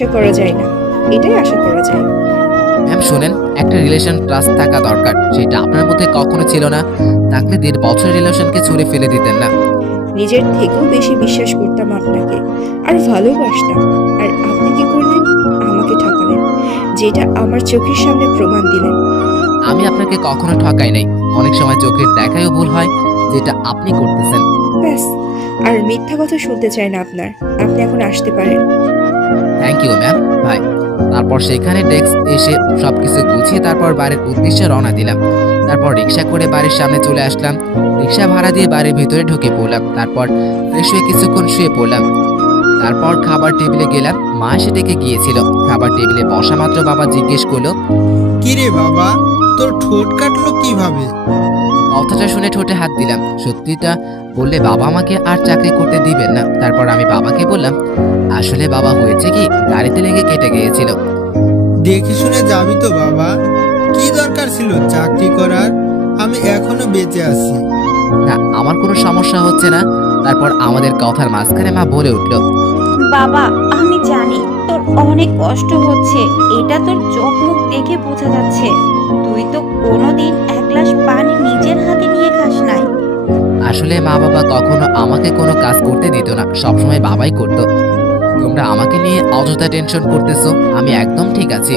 ব্যবসা করা যায় না, এটাই আশা করা যায়। ম্যাম শুনেন, একটা রিলেশন ট্রাস্ট থাকা দরকার, সেটা আপনার মধ্যে কখনো ছিল না। থাকলে 1.5 বছর রিলেশনকে ছুঁড়ে ফেলে দিতেন না। নিজের থেকেও বেশি বিশ্বাস করতাম আপনাকে আর ভালোবাসতাম, আর আপনি কি করলেন? আমাকে ঠকালেন, যেটা আমার চোখের সামনে প্রমাণ দিলেন। আমি আপনাকে কখনো ঠকাই নাই। অনেক সময় চোখের দেখায়ও ভুল হয়, যেটা আপনি করতেছেন। ব্যাস, আর মিথ্যা কথা শুনতে চাই না আপনার। আপনি এখন আসতে পারেন। Thank you ma'am. ভাই, তারপর সেখানে ডেস্ক এসে সবকিছু গুছিয়ে তারপর বাড়ির উদ্দেশ্যে রওনা দিলাম। তারপর রিক্সা করে বাড়ির সামনে চলে আসলাম। রিক্সা ভাড়া দিয়ে বাড়ির ভিতরে ঢুকে পড়লাম। তারপর ফ্রেশ হয়ে কিছুক্ষণ শুয়ে পড়লাম। তারপর খাবার টেবিলে গেলাম। মা এসে ডেকে গিয়েছিল। খাবার টেবিলে বসা মাত্র বাবা জিজ্ঞেস করলো, কিরে বাবা, তোর ঠোঁট কাটলো কিভাবে? কথাটা শুনে ঠোঁটে হাত দিলাম। সত্যিটা বললে বাবা আমাকে আর চাকরি করতে দিবেন না। তারপর আমি বাবাকে বললাম, আসলে বাবা হয়েছে কি, গাড়িতে লেগে কেটে গিয়েছিল। দেখে শুনে যাবি তো বাবা, কি দরকার ছিল চাকরি করার? আমি এখনো বেঁচে আছি। না, আমার কোনো সমস্যা হচ্ছে না। তারপর আমাদের কথার মাঝখানে মা বলে উঠল, বাবা আমি জানি তোর অনেক কষ্ট হচ্ছে, এটা তোর চোখ মুখ দেখে বোঝা যাচ্ছে। তুই তো কোনোদিন এক গ্লাস পানি নিজের হাতে নিয়ে খাস নাই। আসলে মা বাবা কখনো আমাকে কোনো কাজ করতে দিত না, সবসময় বাবাই করতো। তোমরা আমাকে নিয়ে অযথা টেনশন করতেছো, আমি একদম ঠিক আছি।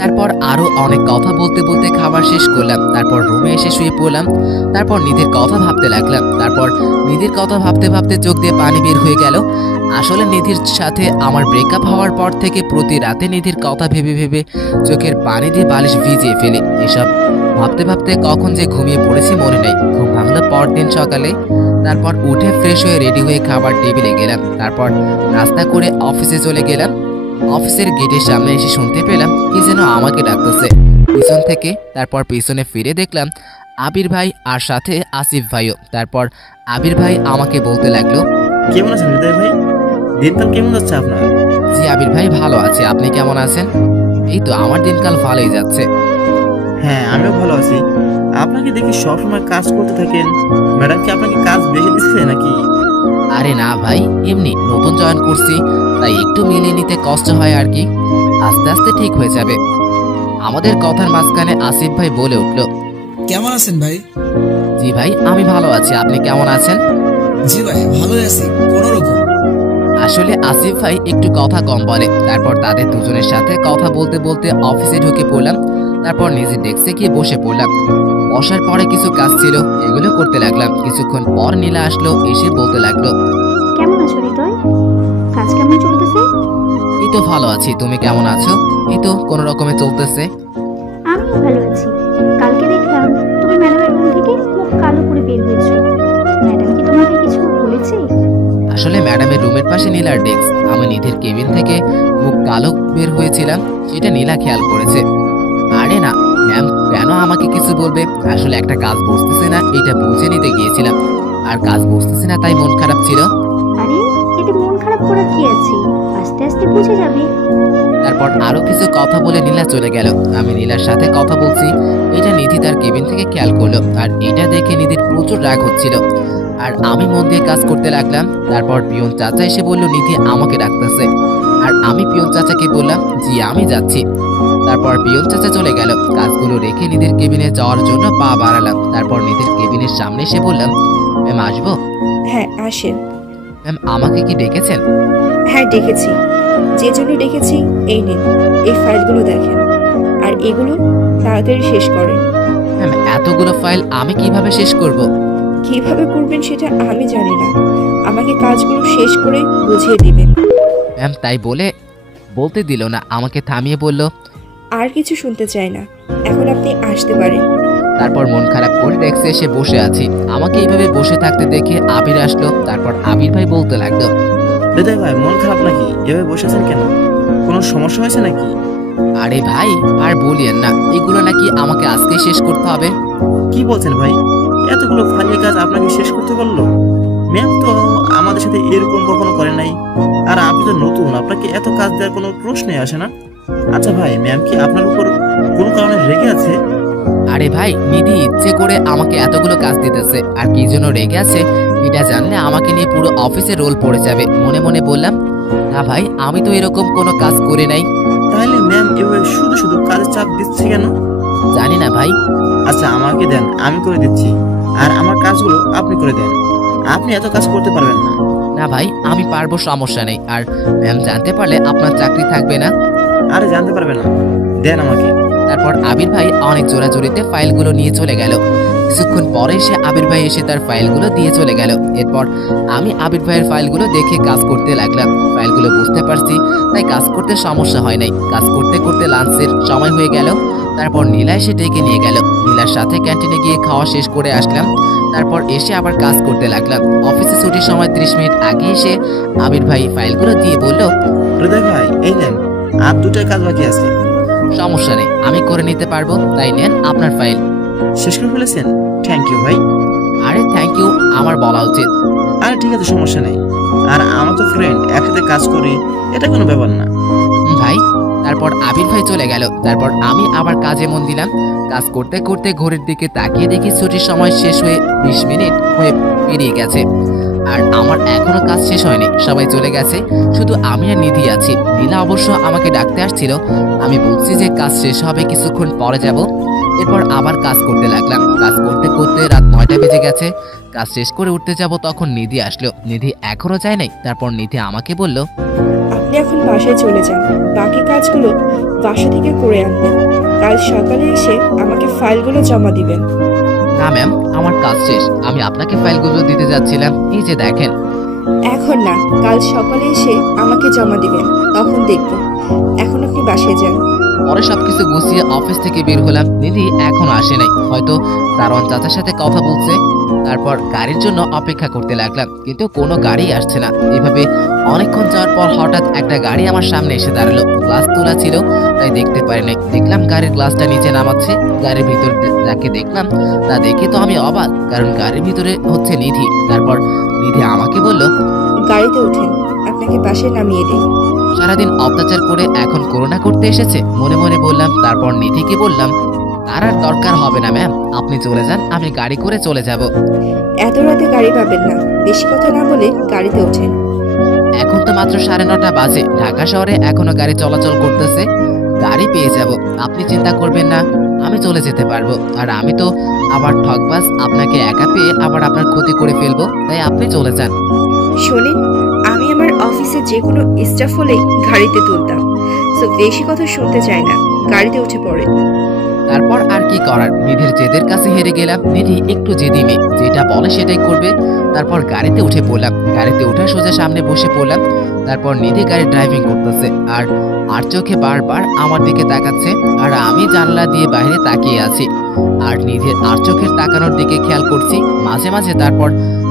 তারপর আরো অনেক কথা বলতে বলতে খাবার শেষ করলাম। তারপর রুমে এসে শুয়ে পড়লাম। তারপর নিধির কথা ভাবতে লাগলাম। তারপর নিধির কথা ভাবতে ভাবতে চোখ দিয়ে পানি বের হয়ে গেল। আসলে নিধির সাথে আমার ব্রেকআপ হওয়ার পর থেকে প্রতি রাতে নিধির কথা ভেবে ভেবে চোখের পানি দিয়ে বালিশ ভিজিয়ে ফেলি। এসব ভাবতে ভাবতে কখন যে ঘুমিয়ে পড়েছি মনে নেই। ঘুম ভাঙলো পরদিন সকালে। তারপর উঠে ফ্রেশ হয়ে রেডি হয়ে খাবার টেবিলে গেলাম। তারপর নাস্তা করে অফিসে চলে গেলাম। অফিসের গেটের সামনে এসে শুনতে পেলাম কি যেন আমাকে ডাকতেছে পিছন থেকে। তারপর পিছনে ফিরে দেখলাম আবির ভাই আর সাথে আসিফ ভাইও। তারপর আবির ভাই আমাকে বলতে লাগলো, কেমন আছেন হৃদয় ভাই? দিনকাল কেমন যাচ্ছে আপনার? জি আবির ভাই, ভালো আছে, আপনি কেমন আছেন? এই তো আমার দিনকাল ভালোই যাচ্ছে। হ্যাঁ আমিও ভালো আছি। আপনাকে দেখি সবসময় কাজ করতে থাকেন, ম্যাডাম কি আপনাকে কাজ বেশি দিচ্ছে নাকি? আরে না ভাই, এমনি নতুন জয়েন করছি, তাই একটু মিলিয়ে নিতে কষ্ট হয় আর কি। আস্তে আস্তে ঠিক হয়ে যাবে। আমাদের কথার মাঝখানে আসিফ ভাই বলে উঠল, কেমন আছেন ভাই? জি ভাই আমি ভালো আছি, আপনি কেমন আছেন? জি ভাই ভালোই আছি কোনো রকম। আসলে আসিফ ভাই একটু কথা কম বলে। তারপর তাদের দুজনের সাথে কথা বলতে বলতে অফিসে ঢুকে পড়লাম। তারপর নিজের ডেস্কে গিয়ে বসে পড়লাম। বসার পরে কিছু কাজ ছিল, এগুলো করতে লাগলাম। কিছুক্ষণ পর নীলা আসলো, এসে বলতে লাগলো, কেমন আছো হৃদয়? কাজ কেমন চলতেছে? এই তো ভালো আছি, তুমি কেমন আছো? এই তো কোনো রকমে চলতেছে। আমিও ভালো আছি। কালকে দেখলাম তুমি ম্যাডামের রুম থেকে মুখ কালো করে বের হয়েছো। ম্যাডাম কি তোমাকে কিছু বলেছে? আসলে ম্যাডামের রুমের পাশে নীলার ডেস্ক। আমি নিধির কেবিন থেকে মুখ কালো বের হয়েছিলাম, সেটা নীলা খেয়াল করেছে। আরে না ম্যাম, কেন আমাকে কিছু বলবে? আসলে একটা কাজ বুঝতেছে না, এটা বুঝে নিতে গিয়েছিলাম। আর কাজ বুঝতেছে না তাই মন খারাপ ছিল। আরে এতে মন খারাপ করার কি আছে? আস্তে আস্তে বুঝে যাবে। তারপর আরো কিছু কথা বলে নীলা চলে গেল। আমি নীলার সাথে কথা বলছি, এটা নিধি তার কেবিন থেকে খেয়াল করলো। আর এটা দেখে নিধির প্রচুর রাগ হচ্ছিল। আর আমি মন দিয়ে কাজ করতে লাগলাম। তারপর পিয়ন চাচা এসে বলল নিধি আমাকে ডাকতেছে। আর আমি পিয়ন চাচাকে বললাম, জি আমি যাচ্ছি। তারপর পিয়ন চাচা চলে গেল। কাজগুলো রেখে নিধির কেবিনে যাওয়ার জন্য পা বাড়ালাম। তারপর নিধির কেবিনের সামনে এসে বললাম, ম্যাম আসবো? হ্যাঁ আসেন। ম্যাম আমাকে কি ডেকেছেন? হ্যাঁ ডেকেছি। যে জন্য ডেকেছি এই নিন, এই ফাইলগুলো দেখেন, আর এগুলো তাড়াতাড়ি শেষ করেন। ম্যাম এতগুলো ফাইল আমি কিভাবে শেষ করব? কিভাবে করবেন সেটা আমি জানি না, আমাকে কাজগুলো শেষ করে বুঝিয়ে দিবেন। ম্যাম তাই বলতে দিল না, আমাকে থামিয়ে বলল, আর কিছু শুনতে চাই না, এখন আপনি আসতে পারেন। তারপর মন খারাপ করে ডেস্কে এসে বসে আছি। আমাকে এইভাবে বসে থাকতে দেখে আবির আসলো। তারপর আবির ভাই বলতে লাগলো, হৃদয় ভাই মন খারাপ নাকি? এভাবে বসেছেন কেন? কোনো সমস্যা হয়েছে নাকি? আরে ভাই আর বলিয়েন না, এগুলো নাকি আমাকে আজকে শেষ করতে হবে। কি বলছেন ভাই? এতগুলো ফাইলের কাজ আপনাকে শেষ করতে বললো? ম্যাম তো আমাদের সাথে এরকম কখনো করে নাই। আর আপনি তো নতুন, আপনাকে এত কাজ দেওয়ার কোনো প্রশ্নই আসে না। আচ্ছা ভাই, ম্যাম কি আপনার উপর কোনো কারণে রেগে আছে? আরে ভাই নিধি ইচ্ছে করে আমাকে এতগুলো কাজ দিতেছে, আর কি জন্য রেগে আছে এটা জানলে আমাকে নিয়ে পুরো অফিসে রোল পড়ে যাবে। মনে মনে বললাম, না ভাই, আমি তো এরকম কোনো কাজ করে নাই। তাহলে ম্যাম এভাবে শুধু শুধু কাজের চাপ দিচ্ছে কেন? জানি না ভাই। আচ্ছা আমাকে দেন, আমি করে দিচ্ছি। আর আমার কাজগুলো আপনি করে দেন, আপনি এত কাজ করতে পারবেন না। না ভাই, আমি পারবো, সমস্যা নেই। আর ম্যাম জানতে পারলে আপনার চাকরি থাকবে না। আরে জানতে পারবে না, দেন আমাকে। তারপর আবির ভাই অনেক জোরাজোরিতে ফাইলগুলো নিয়ে চলে গেল। কিছুক্ষণ পরে এসে আবির ভাই এসে তার ফাইলগুলো দিয়ে চলে গেল। এরপর আমি আবির ভাইয়ের ফাইলগুলো দেখে কাজ করতে লাগলাম। ফাইলগুলো বুঝতে পারছি, তাই কাজ করতে সমস্যা হয় নাই। কাজ করতে করতে লাঞ্চের সময় হয়ে গেল। তারপর নীলা এসে ডেকে নিয়ে গেল। নীলার সাথে ক্যান্টিনে গিয়ে খাওয়া শেষ করে আসলাম। তারপর এসে আবার কাজ করতে লাগলাম। অফিসে ছুটির সময় 30 মিনিট আগে এসে আবির ভাই ফাইলগুলো দিয়ে বলল, হৃদয় ভাই এই নেন, আর দুটাই কাজ বাকি আছে। সমস্যা নেই, আমি করে নিতে পারবো, তাই নেন আপনার ফাইল। শেষ করে ফেলেছেন? থ্যাংক ইউ ভাই। আরে থ্যাংক ইউ আমার বলা উচিত। আরে ঠিক আছে, সমস্যা নেই। আর আমরা তো ফ্রেন্ড, একসাথে কাজ করি, এটা কোনো ব্যাপার না ভাই। তারপর আবির ভাই চলে গেল। তারপর আমি আবার কাজে মন দিলাম। কাজ করতে করতে ঘড়ির দিকে তাকিয়ে দেখি ছুটির সময় শেষ হয়ে 20 মিনিট হয়ে পেরিয়ে গেছে। আর আমার এখনো কাজ শেষ হয়নি, সবাই চলে গেছে, শুধু আমি আর নিধি আছি। নীলা অবশ্য আমাকে ডাকতে আসছিল। আমি বলছি যে কাজ শেষ হবে, কিছুক্ষণ পরে যাব। এরপর আবার কাজ করতে লাগলাম। কাজ করতে করতে রাত 9টা বেজে গেছে। কাজ শেষ করে উঠতে যাব, তখন নিধি আসলো। নিধি এখনো যায় নাই। তারপর নিধি আমাকে বলল, আপনি এখন বাসায় চলে যান, বাকি কাজগুলো বাসা থেকে করে আনবেন। কাল সকালে এসে আমাকে ফাইলগুলো জমা দিবেন। না ম্যাম, আমার কাজ শেষ, আমি আপনাকে ফাইলগুলো দিতে যাচ্ছিলাম, এই যে দেখেন। এখন না, কাল সকালে এসে আমাকে জমা দিবেন, তখন দেখব। এখন আপনি বাসায় যান। পরে সবকিছু গুছিয়ে অফিস থেকে বের হলাম। নিধি এখনো আসে নাই, হয়তো দারোয়ান চাচার সাথে কথা বলছে। তারপর গাড়ির জন্য অপেক্ষা করতে লাগলাম, কিন্তু কোনো গাড়ি আসছে না। এভাবে অনেকক্ষণ যাওয়ার পর হঠাৎ একটা গাড়ি আমার সামনে এসে দাঁড়ালো। গ্লাস তোলা ছিল, তাই দেখতে পারিনি। দেখলাম গাড়ির গ্লাসটা নিচে নামাচ্ছে। গাড়ির ভিতর যাকে দেখলাম তা দেখে তো আমি অবাক, কারণ গাড়ির ভিতরে হচ্ছে নিধি। তারপর নিধি আমাকে বলল, গাড়িতে উঠেন, আপনাকে বাসায় নামিয়ে দিই। সারাদিন অত্যাচার করে এখন করোনা করতে এসেছে, মনে মনে বললাম। তারপর নিধিকে বললাম, তার আর দরকার হবে না ম্যাম, আপনি চলে যান, আমি গাড়ি করে চলে যাব। এত রাতে গাড়ি পাবেন না, বেশি কথা না বলে গাড়িতে ওঠেন। এখন তো মাত্র 9:30 বাজে, ঢাকা শহরে এখনো গাড়ি চলাচল করতেছে। গাড়ি পেয়ে যাব, আপনি চিন্তা করবেন না, আমি চলে যেতে পারবো। আর আমি তো আবার ঠকবাজ, আপনাকে একা পেয়ে আবার আপনার ক্ষতি করে ফেলবো, তাই আপনি চলে যান। শোনেন, আমি আমার অফিসে যে কোনো স্টাফ হলেই গাড়িতে তুলতাম, তো বেশি কথা শুনতে চাই না, গাড়িতে উঠে পড়েন। তারপর আর কি করার, নিধির জেদের কাছে হেরে গেলাম। নিধি একটু জেদি মেয়ে, যেটা বলে সেটাই করবে। তারপর গাড়িতে উঠে পড়লাম। গাড়িতে উঠে সোজা সামনে বসে পড়লাম। তারপর নিধি গাড়ি ড্রাইভিং করতেছে আর চোখে বারবার আমার দিকে তাকাচ্ছে, আর আমি জানলা দিয়ে বাইরে তাকিয়ে আছি আর নিধির আর চোখের তাকানোর দিকে খেয়াল করছি মাঝে মাঝে। তারপর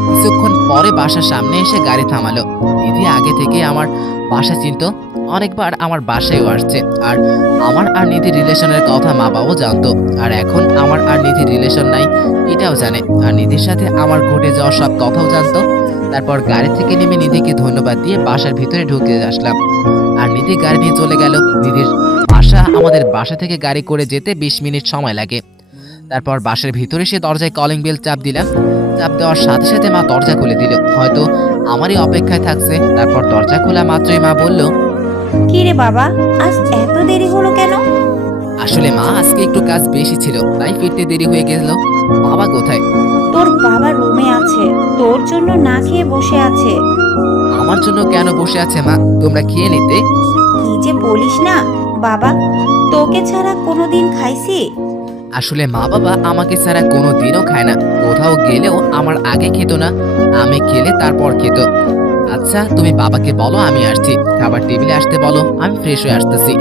কিছুক্ষণ পরে বাসার সামনে এসে গাড়ি থামালো। নিধি আগে থেকে আমার বাসা চিনত, অনেকবার আমার বাসায়ও আসছে। আর আমার আর নিধির রিলেশনের কথা মা বাবাও জানতো। আর এখন আমার আর নিধির রিলেশন নাই এটাও জানে, আর নিধির সাথে আমার ঘটে যাওয়া সব কথাও জানতো। তারপর গাড়ি থেকে নেমে নিধিকে ধন্যবাদ দিয়ে বাসার ভিতরে ঢুকে আসলাম। আর নিধি গাড়ি নিয়ে চলে গেল। নিধির বাসা আমাদের বাসা থেকে গাড়ি করে যেতে 20 মিনিট সময় লাগে। তারপর বাসার ভিতরে সে দরজায় কলিং বেল চাপ দিলাম। চাপ দেওয়ার সাথে সাথে মা দরজা খুলে দিল, হয়তো আমারই অপেক্ষায় থাকছে। তারপর দরজা খোলা মাত্রই মা বলল, কি রে বাবা, আজ এত দেরি হলো কেন? আসলে মা আজকে একটু কাজ বেশি ছিল, তাই ফিরতে দেরি হয়ে গেল। বাবা কোথায়? তোর বাবা রুমে আছে, তোর জন্য না খেয়ে বসে আছে। আমার জন্য কেন বসে আছে মা? তোমরা খেয়ে নিতে। কি যে বলিস না বাবা, তোকে ছাড়া কোনোদিন খাইছি? আসলে মা বাবা আমাকে ছাড়া কোনো দিনও খায় না, কোথাও গেলেও আমার আগে খেত না, আমি খেলে তারপর খেত। আচ্ছা তুমি বাবাকে বলো আমি আসছি, খাবার টেবিলে আসতে বলো, আমি ফ্রেশ হয়ে আসতেছি।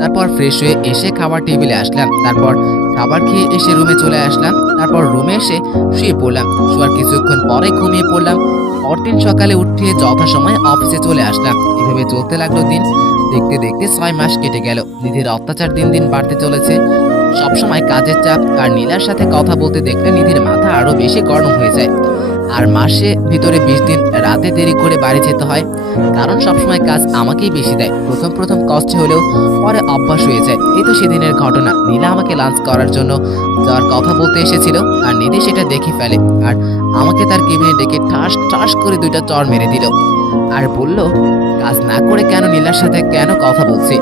তারপর ফ্রেশ হয়ে এসে খাবার টেবিলে আসলাম। তারপর খাবার খেয়ে এসে রুমে চলে আসলাম। তারপর রুমে এসে শুয়ে পড়লাম। শোয়ার কিছুক্ষণ পরে ঘুমিয়ে পড়লাম। পরদিন সকালে উঠে যথাসময়ে অফিসে চলে আসলাম। এভাবে চলতে লাগলো দিন। দেখতে দেখতে 6 মাস কেটে গেল। নিধির অত্যাচার দিন দিন বাড়তে চলেছে। সবসময় কাজের চাপ আর নীলার সাথে কথা বলতে দেখলে নিধির মাথা আরো বেশি গরম হয়ে যায়। আর মাসে ভিতরে 20 দিন রাতে দেরি করে বাড়ি যেতে হয়, কারণ সবসময় কাজ আমাকেই বেশি দেয়। প্রথম কষ্ট হলেও পরে অভ্যাস হয়ে যায়। এই তো সেদিনের ঘটনা। নীলা আমাকে লাঞ্চ করার জন্য যাওয়ার কথা বলতে এসেছিল, আর নিধি সেটা দেখে ফেলে আর আমাকে তার কেবিনে ডেকে ঠাস ঠাস করে 2টা চড় মেরে দিল। আর বলল, কাজ না করে কেন নীলার সাথে কেন কথা বলছি।